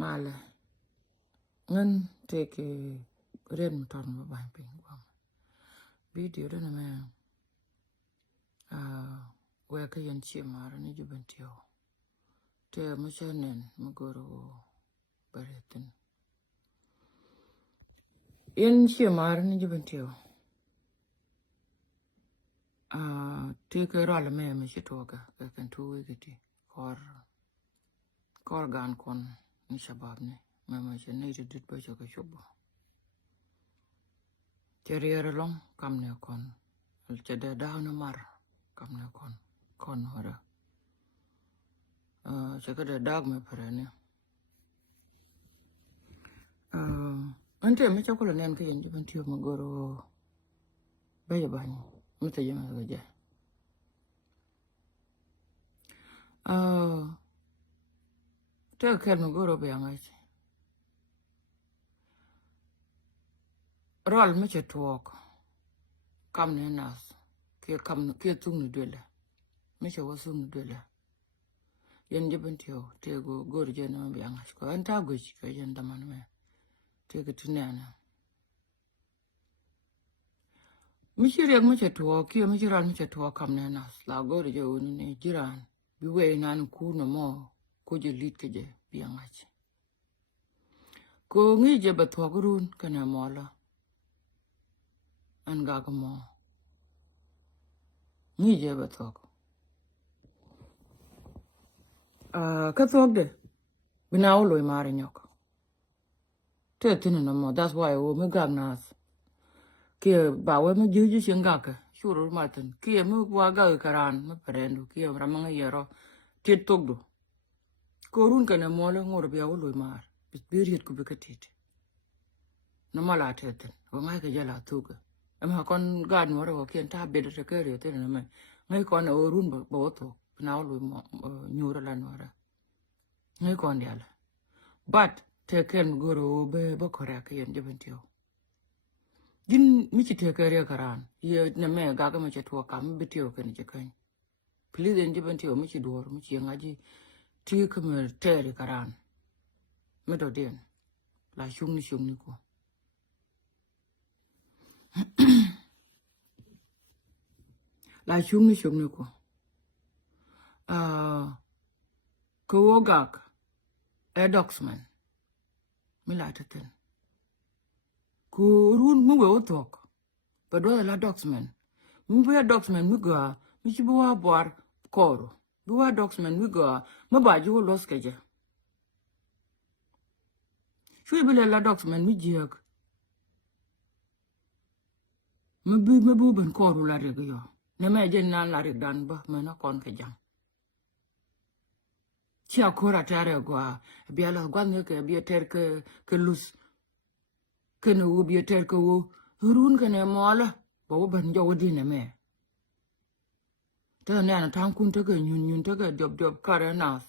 มาเลยเงินเทคเรียนมาตอนมาบานเป็นความวิดีโอด้วยนะแม่เวกยันเชื่อมาแล้วนี่จะเป็นเที่ยวเที่ยวไม่ใช่เน้นมากูรู้บริษัทยันเชื่อมาแล้วนี่จะเป็นเที่ยวที่เคยรอแล้วแม่ไม่ใช่ตัวกันทุกวิกฤตคอร์การคนนี่ฉบับนี้แม่ไม่ใช่นี่จะดิบไปจากชุบจะเรียนร้องคำเนี้ยคนจะได้ดาวน์มาร์คำเนี้ยคนหัวเราจะก็ได้ดาวน์มาเพื่อนเนี่ยอันที่ไม่ชอบคนละเนี่ยก็ยังจะเป็นที่มากูรู้ใบใบไม่ใช่ยังไงก็จะเจ้าแค่มากูรู้ไปยังไงรอลไม่ใช่ถูกคำนี้น่ะคือทุ่งนี่ด้วยแหละไม่ใช่ว่าทุ่งนี่ด้วยแหละยันจะเป็นเที่ยวเที่ยวกูรู้จักนะไม่ยังไงก็อันท้ากูชิคกี้ยันทำมันไหมเที่ยวก็ที่เนี่ยนะไม่ใช่เรื่องไม่ใช่ถูกคือไม่ใช่รอลไม่ใช่ถูกคำนี้น่ะลากูรู้จักวันนี้จีรันบิวเองนั่นคูนโม่กูจะลิดกันจะไปยังไงกูงี้จะบัดถูกรุนกันนะมอละอันกากมองี้จะบัดถูกก็ถูกเด้บินเอาลอยมาเรียนยกเท่าที่นั่นนะมอ that's why โอ้ไม่กักนัสคือบ่าวไม่ยืดเสียงกักชูรู้มาถึงคือไม่ว่ากักการันไม่เปลี่ยนดูคือรามังเยอะรอทิดตกดูกูรุนกันนะมอละงอร์เบียวลอยมาบิดเบียดกูไปกติดน้ำมาลาเถิดว่าไงก็จะลาทุกข์มาคนกาดมัวเราเขียนท่าเบ็ดจะเกิดเรื่องนั้นไหมไงก่อนเอารุ่นบ่ถูกน่าลุยยูร์ละนัวระไงก่อนเดียวละบัดเทเคนกูรู้บ่ขอรักยันจะเป็นเที่ยวยินมิจิเทเกเรียกรันยี่นั่นแม่กากไม่จะทัวร์กำบิเที่ยวกันจะกันพลีเดนจะเป็นเที่ยวมิจิดัวมิจิยังไงจีที่ขมือเทเรียกรันไม่โดดเด่นลายชุ่มนี่กูลายชุ่มนี่กูกูว่ากักด็อกส์แมนไม่ลาเถิดกูรู้มึงเวอร์ทอกแต่ด้วยละด็อกส์แมนมึงเวอร์ด็อกส์แมนมึงก็ไม่ใช่บัวบาร์คอร์บัวด็อกส์แมนมึงก็ไม่บาดอยู่ลอสกันจ้ะช่วยเบลละด็อกส์แมนมึงเจียกไม่บูบันคอร์ลาเรกยอเนี่ยแม่เจนนั่นลาเรกดันบ่แม่น่าคอนกันจังเชี่ยคอร์อะไรกว่าเบียร์ละกว่าเนี่ยเบียร์เทอร์que luz que no บียร์เทอร์que woรุนกันเนี่ยมอละบอกว่าบันจาวดีเนี่ยแม่แต่เนี่ยนะทางคุณเธอก็ยืนเธอก็ดบการ์นัส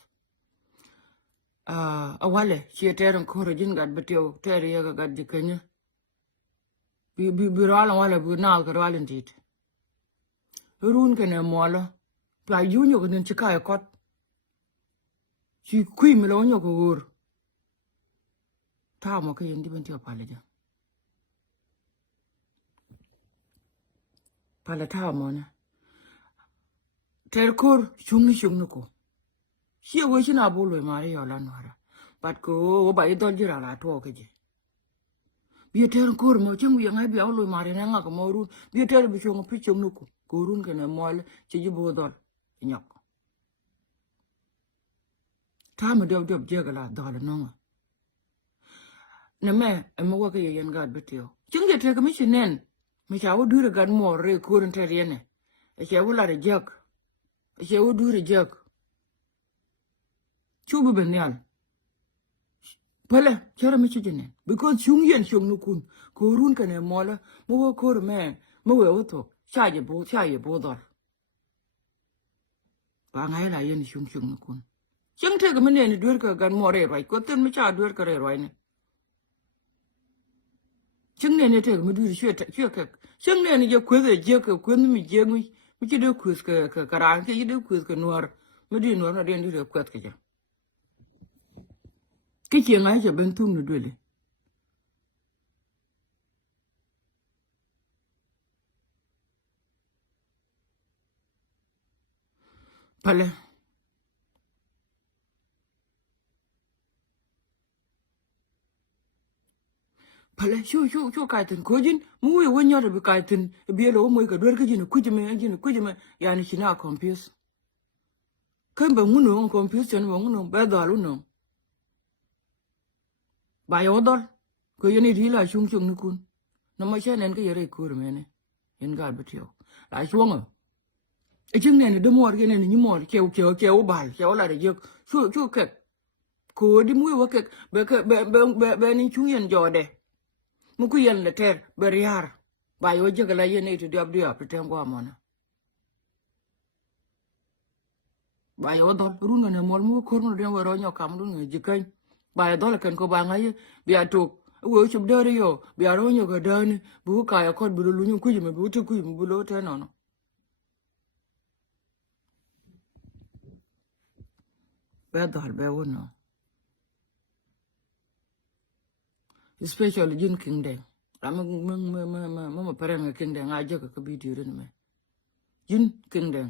เอาไว้เลยเชี่ยเทอร์คอร์จินกัดเบติโอเทอร์ยังกัดดิกันเนี่ยบิร้าลงไว้เลยบิน่าก็ร้าลินทีรุนกันเนี่ยมอละปลายยูนอยู่กันเนี่ยชิคายก็ชีคุยไม่ลงอยู่กูถ้ามาเคยยันที่เป็นเที่ยวพาเลยจ้ะพาเลยถ้ามาเนี่ยเทอร์คอร์ชุ่มนี่กูเชี่ยวว่าฉันอาบุลอยมาเรียลานวาระปัดกูว่าไปตอนจีราลาทัวร์กันจีเบียเทอร์คอร์มาจังวิ่งให้เบียลอยมาเรียนงาก็มารุนเบียเทอร์ไปชงพิชงนุกูรุนกันเนี่ยมอลจะจีบูดอลยักถ้ามาเดือบเจอกันละดอลน้องเนี่ยแม่ไม่ว่าก็ยังกัดเบติโอจังจะเธอก็ไม่ใช่เน้นไม่ใช่ว่าดูแลกันมอเรคูรันเทเรียนเนี่ยไอ้เชี่ยวลาเรจักไอ้เชี่ยวดูเรจักชูบเป็นเนี่ยเพลเชื่อไม่ใช่เจนเนี่ย because ชุ่มเย็นชุ่มนุกุนกูรุนกันเนี่ยมอละไม่ว่าคูรแม่ไม่ว่าว่าตัวชายบูดอลว่าไงล่ะยันชุ่มนุกุนจังเธอก็ไม่เนี่ยดูแลกันมอเรไรก็เต้นไม่ใช่ดูแลกันไรเนี่ยจังเนี่ยเธอก็ไม่ดูเชื่อกันจังเนี่ยจะคุยกับเจ้ากับคุยไม่เจ้าไม่ใช่เรื่องคุยกับการันที่จะเรื่องคุยกับนัวไม่ดูนัวน่ะเรียนดูเรื่องคุยกันจ้ะ cái chuyện ấy cho bên thung được đuổi pale pale shu cái tin cố dính mua yêu nhau rồi cái tin bia lỗ mua cái đuổi cái gì nó cứ mà yani chỉ nào confuse cái bằng muốn nó confuse cho nó bằng nó bây giờ luôn nó bài ở đó cái này đi là chung nó kun nó mới xem nên cái gì đấy cứ rồi mày này hiện cái bữa chiều lại xuống à cái chứng này đứa mua cái này như mua kéo bài kéo lại để giật chu cái cô đi mua cái bé nên chú yên giờ đây mua cái yên là thế bé riar bài ở cái là yên này thì điệp thì thêm qua mà nè bài ở đó run này mua khôn nó đem vào đó nhau cầm luôn người chỉ kênh bài đó là cần có bằng ấy bị trục ủa chụp đời đi yo bị đó nhiều cái đời này bố cài con bố luôn cái gì mà bố chơi cái bố lỗ thế nào bé đó bé vốn nó especially Jin King Day. Mama parang King Day ngaja ke video ni me. Jin King Day.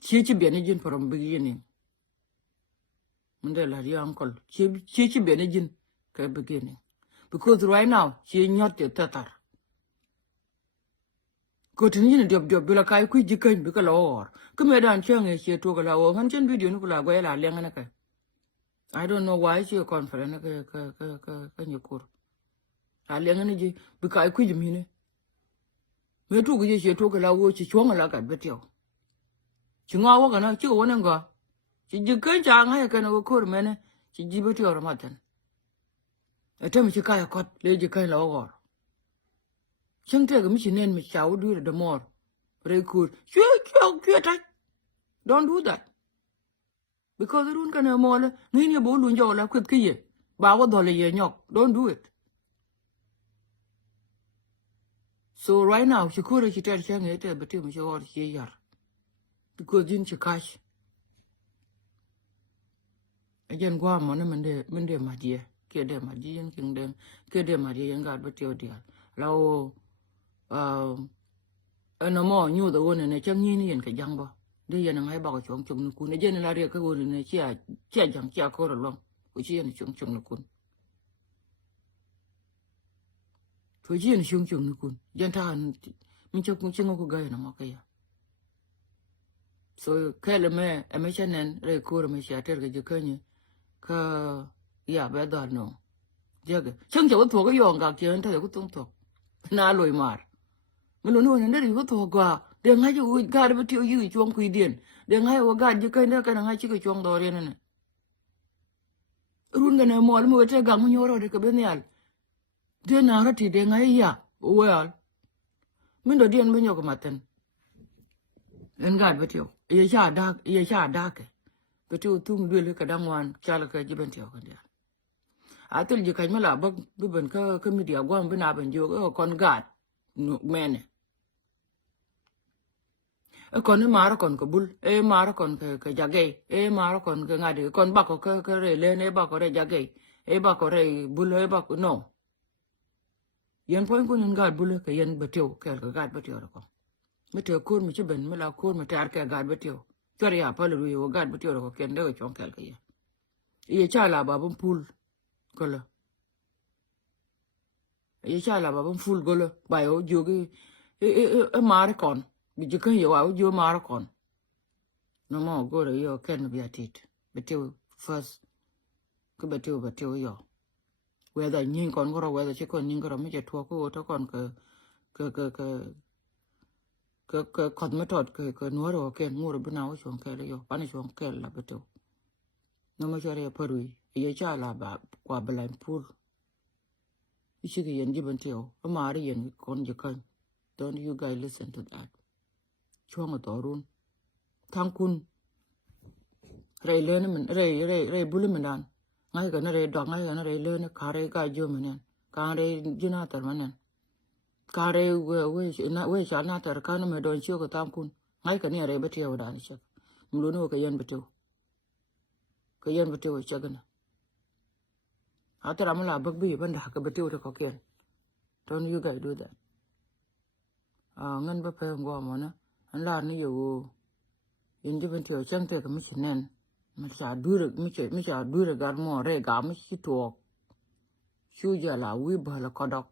Chi biane Jin from beginning. Mende la ri uncle. Chi biane Jin ke beginning. Because right now chi nyot te tatar. Ko tin yin job bila kai ku jikan bi kala or. Ku me dan chang e chi to kala o han chen video ni kula go la lenga na ka. I don't know why she conference ka nyokur. A lenga ni ji bi kai ku jimi ne. Me tu cái gì tu cái là wo chỉ chuông là cái biết điều chỉ ngao wo cái nó chỉ có nên cái chỉ cái chàng hay cái nó có mà này chỉ biết điều là mà thân ở trong chỉ cái cốt lấy chỉ cái là wo chẳng thể cái mình chỉ nên mình cháu đưa được more very good chưa thấy don't do that because run cái nào more người nhà bố luôn cho là quyết cái gì bảo vào là gì nhóc don't do it. So right now, she could have tell Chang it, but him she or here. Because in Chikash. Again, Guam on Mende, my dear, Kede, my dear, and Kingdom, Kede, my dear, and God, but your dear. Lao, no more knew the one in a Changini and Kajamba. The young high bag of Chung Kun, a general area in a chair, Jang Chia Kor along, which he and Chung Kun. Thôi chứ chung chung kun dân than mình cho cũng chưa có gai nó mà cái so cái là mẹ em cho nên rồi cô rồi mình sẽ trở cái cái như cái ya bé đó nó giờ cái chẳng chịu thuộc cái yong cả kia thôi cũng tung thuộc na lôi mà mình luôn luôn nên có thuộc qua để ngay cho cái đó tiêu dư chuông quỳ điện để ngay ở cái cái đó cái ngay chỉ cái chuông đó đi này run cái này mò nó mới chơi găng mua nhiều rồi cái bên này dia nara ti de ngai ya well min do dien benyo ko maten en gad betio ye cha da ke betio tum dwele ka dangwan chala ka jiben tio ka dia atul ji kan mala bak bi ben ka media gwam bina ben jo kon gad no mene e kon mar kon ko bul e mar kon ka jage e mar kon ka ngade kon ba ko ka re le ne ba ko re jage e ba ko re bul e ba ko no yen point kun gad bule ka yen betio ka gad betio ko meteo kur mi chiben mala kur mi tar ka gad betio chori ya palu yo gad betio ko ken de chon kel ka ye cha la babun pul golo ye cha la babun ful golo ba yo jogi e mar kon bi jikan yo wa jo mar kon no mo go re yo ken bi atit betio first ko betio yo whether nyin kon goro whether che kon nyin goro mi che to ko to kon ka kon ma tot ka nuoro ken ngoro bina o chon ke yo pani chon ke la beto no ma chare parui ye cha la ba kwa blan pur ichi ge yen giben teo ma ri yen kon je kan don't you guys listen to that chon to run thang kun re le ne men re bulu men dan ngay cái nó đây đọc ngay cái nó đây lên cả đây cái gì mà nè cả đây như nào tao mà nè cả đây quê chả nào tao cả nó mà đón chiếu cái tam cún ngay cái này đây bắt đầu đàn chắc mình luôn nói cái yên bắt đầu chắc cái này after amala bagbi banda ka betiu to koken don't you guys do that ngan ba pe ngwa mo na an la ni yo in je ben tio chang te ka mi chinen mi cha du re mi cha du re gar mo re ga mi chi to shu ja la wi ba la ko dok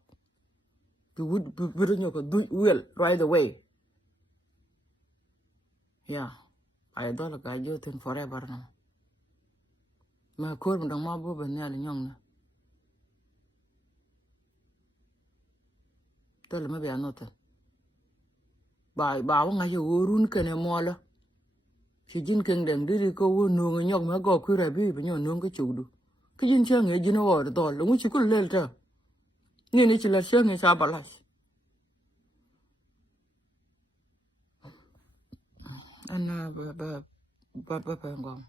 you would be nyo ko do well right away yeah I don't like I do thing forever now ma ko mo dang ma bo ben ya le nyong na tel ma be anoten ba nga yo run ke ne mo la si jin ken den di ko wo no nyok ma go ku ra bi nyo no ko chu du ki jin chang e jin wo do lo mu chi ku le ta ni chi la chang e sa ba la ana ba ngom